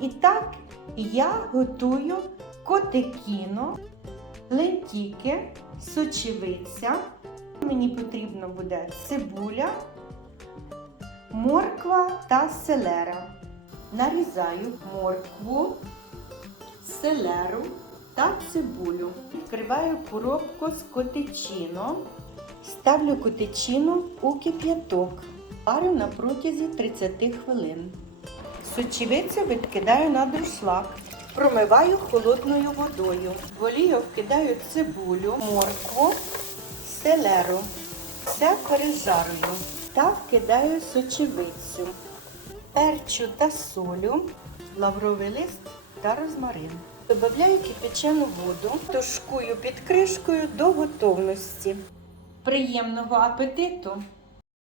І так я готую котикіно, лентіки, сочевиця. Мені потрібно буде цибуля, морква та селера. Нарізаю моркву, селеру та цибулю. Відкриваю коробку з котичином. Ставлю котичину у кип'яток. Парю на протязі 30 хвилин. Сочевицю відкидаю на друшлак. Промиваю холодною водою. В олію вкидаю цибулю, моркву, селеру. Все пережарую та вкидаю сочевицю, перчу та солю, лавровий лист та розмарин. Добавляю кипячену воду, тушкую під кришкою до готовності. Приємного апетиту!